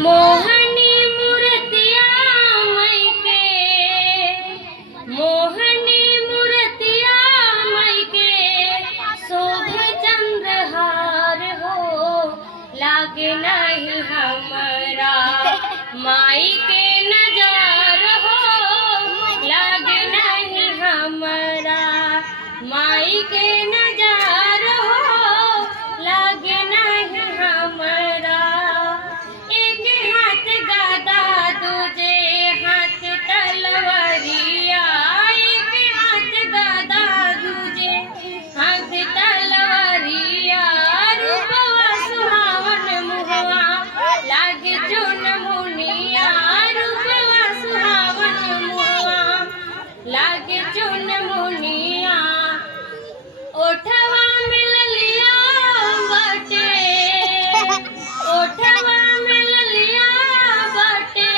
मोहनी मूर्तिया मई के, मोहनी मूर्तिया मई के, शोभे चंद्रहार हो, लागे नहीं हमरा माई के नजार हो, लागे नहीं हमरा माई के नजार हो, लागे नहीं हमरा। एक हाथ गदा दूजे हाथ तलवारिया, एक हाथ गदा दूजे हाथ तलवारिया, रूपवा सुहावन मुहवा लागे चुन मुनिया, रूपवा सुहावन मुहवा लागे चुन मुनिया। ओठवा में ललिया बाटे, ओठवा में ललिया बाटे,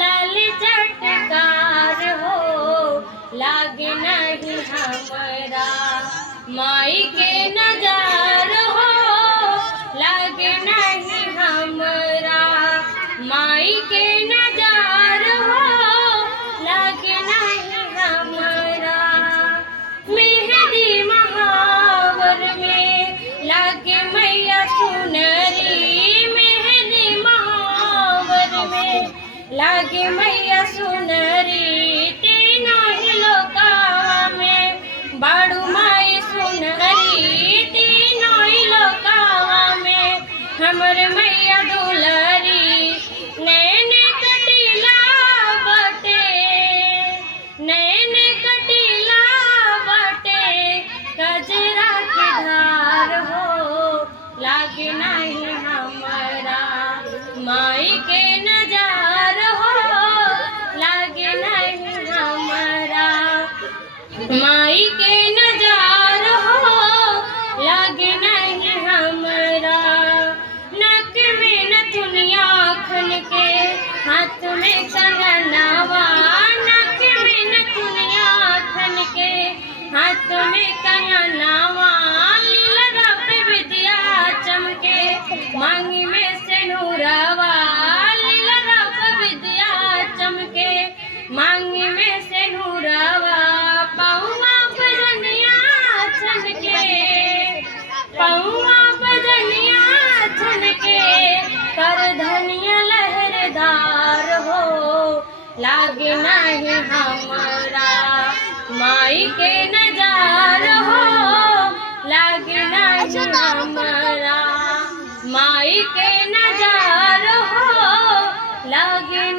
लाल चटकार हो, लागे नहीं हमरा माई के नजार हो, लागे नहीं हमरा माई के नजार हो, लागे नहीं हमरा। मेहंदी महावर में लागे मैया सुनरी, मेहंदी महावर में लागे मैया सुनरी, तीनों ही लोका में बाड़ू माई सुनरी, तीनों ही लोका में हमर मैया दुलरी। नैने कटीला बाटे, नैने कटीला बाटे, गजरा के धार हो, लागे नहीं हमरा माई के नजार हो, लागे नहीं हमरा माई के नजार हो, लागे नहीं हमरा। नक में नथुनिया खन के, हाथ में कंगनवा, नक में नथुनिया खन के, हाथ में कंगनवा, लीलरा पे विद्या चमके, मांगी में सिंदूरवा, लीलरा पे विद्या चमके, मांगी में सिंदूरवा। पौआ भजनिया छनके, पौआ भजनिया छनके, कर धनिया लहरदार हो, लागे नहीं हमरा माई के नजार हो, लागे नहीं हमरा माई के नजार हो, लागे